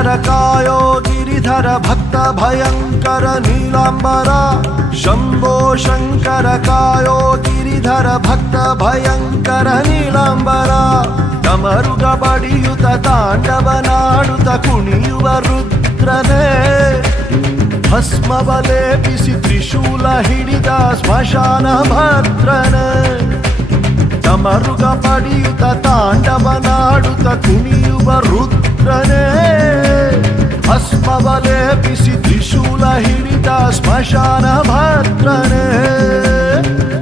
शङ्कर कायो गिरिधर भक्त भयङ्कर नीलाम्बर शम्भो शङ्कर कायो गिरिधर भक्त भयङ्कर नीलाम्बर डमरुग बडियुत ताण्डवनाडुत कुಣಿಯುವ ರುದ್ರನೇ ಭಸ್ಮವಲೆ ಬಿಸಿ ತ್ರಿಶೂಲ ಹಿಡಿದ ಸ್ಮಶಾನ ಭದ್ರನೇ ಡಮರುಗ ಬಡಿಯುತ ತಾಂಡವನಾಡುತ್ತ ಕುಣಿಯುವ ರುದ್ರನೇ ಭಸ್ಮವಲೆ ಬಿಸಿ ತ್ರಿಶೂಲ ಹಿಡಿದ ಸ್ಮಶಾನ ಭದ್ರನೇ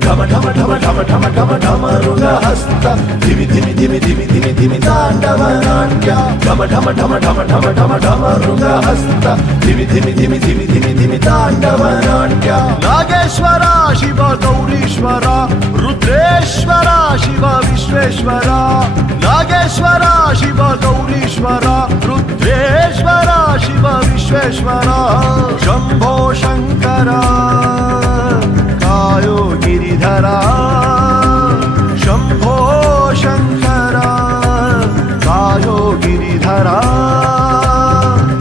ಢಮ ಢಮ ಢಮ ಢಮ ಢಮ ಢಮ ಢಮರುಗ ಹಸ್ತ ಧಿಮಿ ಧಿಮಿ ಧಿಮಿ ಧಿಮಿ ಧಿಮಿ ಧಿಮಿ ತಾಂಡವ ನಾಟ್ಯ ಢಮ ಢಮ ಢಮ ಢಮ ಢಮ ಢಮ ಢಮರುಗ ಹಸ್ತ ಧಿಮಿ ಧಿಮಿ ಧಿಮಿ ಧಿಮಿ ಧಿಮಿ ಧಿಮಿ ತಾಂಡವ ನಾಟ್ಯ ನಾಗೇಶ್ವರ ಶಿವ ಗೌರೀಶ್ವರ ರುದ್ರೇಶ್ವರ ಶಿವ ವಿಶ್ವೇಶ್ವರ ನಾಗೇಶ್ವರ ಶಿವ ಗೌರೀಶ್ವರ ರುದ್ರೇಶ್ವರ ಶಿವ ವಿಶ್ವೇಶ್ವರ ಶಂಭೋ ಶಂಕರ ಕಾಯೋ ಗಿರಿಧರ ಶಂಭೋ ಶಂಕರ ಕಾಯೋ ಗಿರಿಧರ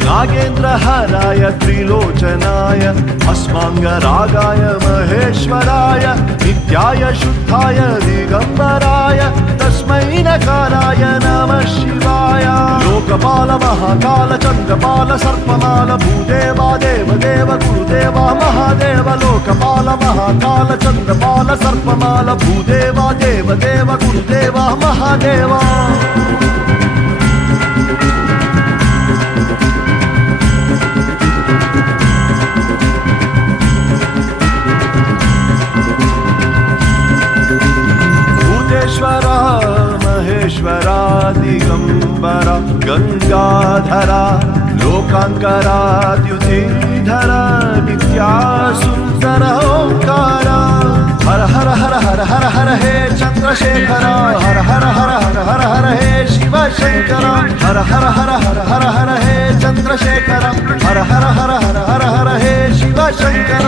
ನಾಗೇಂದ್ರ ಹರಾಯ ತ್ರಿಲೋಚನಾಯ ಭಸ್ಮಾಂಗರಾಗಾಯ ಮಹೇಶ್ವರಾಯ ನಿತ್ಯಾಯ ಶುದ್ಧಾಯ ದಿಗಂಬರಾಯ ತಸ್ಮೈ ನಕಾರಾಯ ನಮಃ ಶಿವಾಯ ಲೋಕಪಾಲ ಮಹಾಕಾಲ ಚಂದ್ರಪಾಲ ಸರ್ಪಮಾಲ ಭೂದೇವಾ ದೇವದೇವ ಗುರುದೇವ ಮಹಾದೇವ ಲೋಕಪಾಲ ಮಹಾಕಾಲ ಚಂದ್ರಪಾಲ ಸರ್ಪಮಾಲ ಭೂದೇವಾ ದೇವದೇವ ಗುರುದೇವ ಮಹಾದೇವ ಭೂತೇಶ್ವರ ಮಹೇಶ್ವರ ದಿಗಂಬರ ಗಂಗಾಧರ ಲೋಕಾಂಕರ ದ್ಯುತಿಧರ ನಿತ್ಯಾಸುಂದರ ಓಂಕಾರ ಹರ ಹರ ಹರ ಹರ ಹರ ಹರ ಹೇ ಚಂದ್ರಶೇಖರ ಹರ ಹರ ಹರ ಹರ ಹರ ಹರ ಹೇ ಶಿವಶಂಕರ ಹರ ಹರ ಹರ ಹರ ಹರ ಹರ ಹೇ ಚಂದ್ರಶೇಖರ ಹರ ಹರ ಹರ ಹರ ಹರ ಹರ ಹೇ ಶಿವಶಂಕರ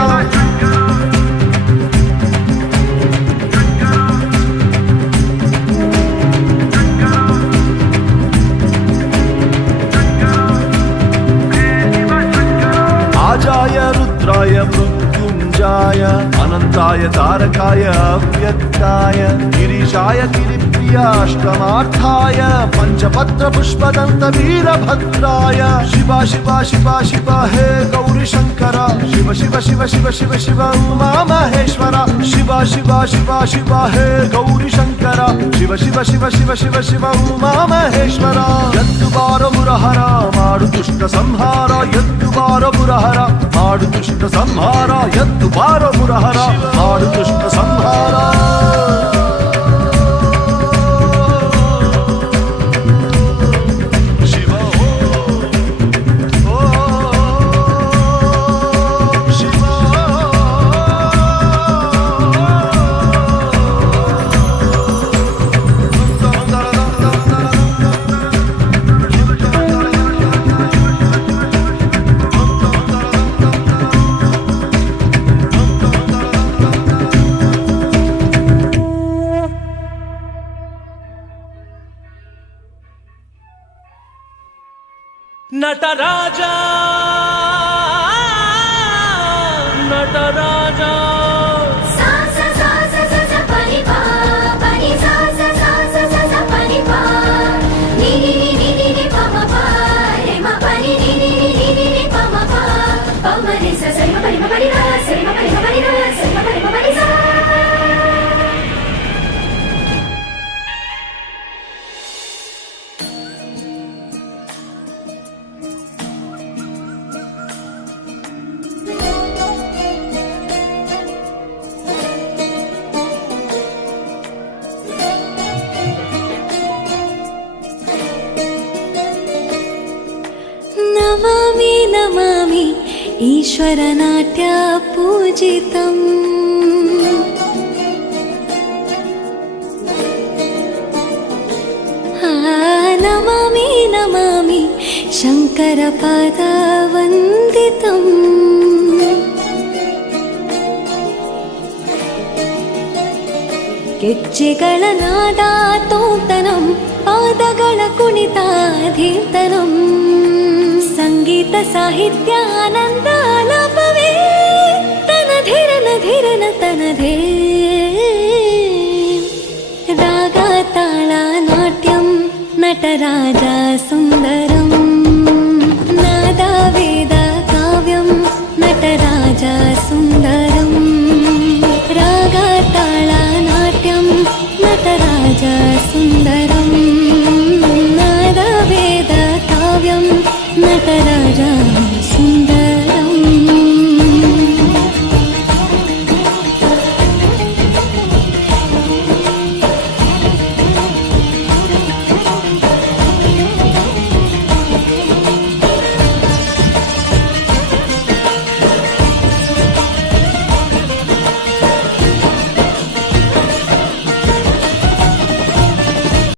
आजाय रुद्राय मृत्युञ्जाय अनन्ताय तारकाय अव्यक्ताय गिरीशाय गिरिप्रियाष्टमार्थाय पञ्चपत्र पुष्पदन्त वीरभद्राय शिवा शिवा शिवा शिवा हे गौरीशङ्कर शिव शिव शिव शिव शिव शिव उमा महेश्वर शिवा शिवा शिवा शिवा हे गौरीशङ्कर शिव शिव शिव शिव शिव शिव उमा महेश्वर यद्दु बार मुरहर माडु दुष्ट संहार यद्दु बार मुरहर माडु दुष्ट संहार यद्दु बार मुरहर माडु दुष्ट संहार ನಟರಾಜ ನಟರಾಜ नमामि नमामि ईश्वरनाट्य पूजितम् नमामि नमामि शङ्करपादवन्दितम् ಗೆಜ್ಜೆಗಳ ನಾದ ತೋಂತನಂ ಪಾದಗಳ ಕುಣಿತಾಧೀರ್ತನಂ సంగీత సాహిత్య ఆనందాలాపవే తన ధిరన ధిరన తనదే